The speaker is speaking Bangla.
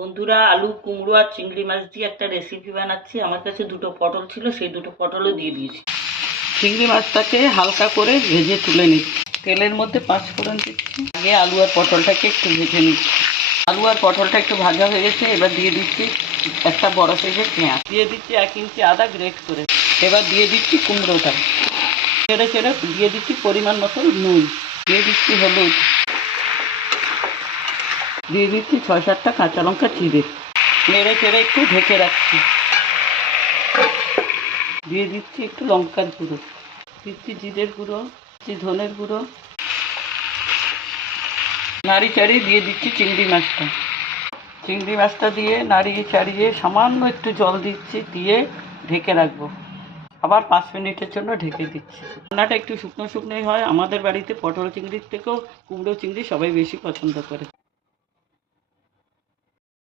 বন্ধুরা, আলু কুমড়ো আর চিংড়ি মাছ দিয়ে একটা রেসিপি বানাচ্ছি। আমার কাছে দুটো পটল ছিল, সেই দুটো পটলও দিয়ে দিয়েছি। চিংড়ি মাছটাকে হালকা করে ভেজে তুলে নিচ্ছি। তেলের মধ্যে 5 ফোড়ন দিচ্ছি। আগে আলু আর পটলটাকে একটু ভেজে নিচ্ছি। আলু আর পটলটা একটু ভাজা হয়ে গেছে। এবার দিয়ে দিচ্ছি একটা বড় সাইজের পেঁয়াজ, দিয়ে দিচ্ছি 1 ইঞ্চি আদা গ্রেট করে। এবার দিয়ে দিচ্ছি কুমড়োটা, ছেড়ে ছেড়ে দিয়ে দিচ্ছি পরিমাণ মতো নুন, দিয়ে দিচ্ছি হলুদ, দিয়ে দিচ্ছি 6-7টা কাঁচা লঙ্কা চিড়ে, নেড়ে চেড়ে একটু ঢেকে রাখছি। দিয়ে দিচ্ছি একটু লঙ্কার গুঁড়ো, দিচ্ছি জিরের গুঁড়ো, দিচ্ছি ধনের গুঁড়ো, নাড়ি চাড়িয়ে দিয়ে দিচ্ছি চিংড়ি মাছটা। চিংড়ি মাছটা দিয়ে নাড়িয়ে চাড়িয়ে সামান্য একটু জল দিচ্ছি, দিয়ে ঢেকে রাখবো। আবার 5 মিনিটের জন্য ঢেকে দিচ্ছি। রান্নাটা একটু শুকনো শুকনোই হয়। আমাদের বাড়িতে পটল চিংড়ির থেকেও কুমড়ো চিংড়ি সবাই বেশি পছন্দ করে।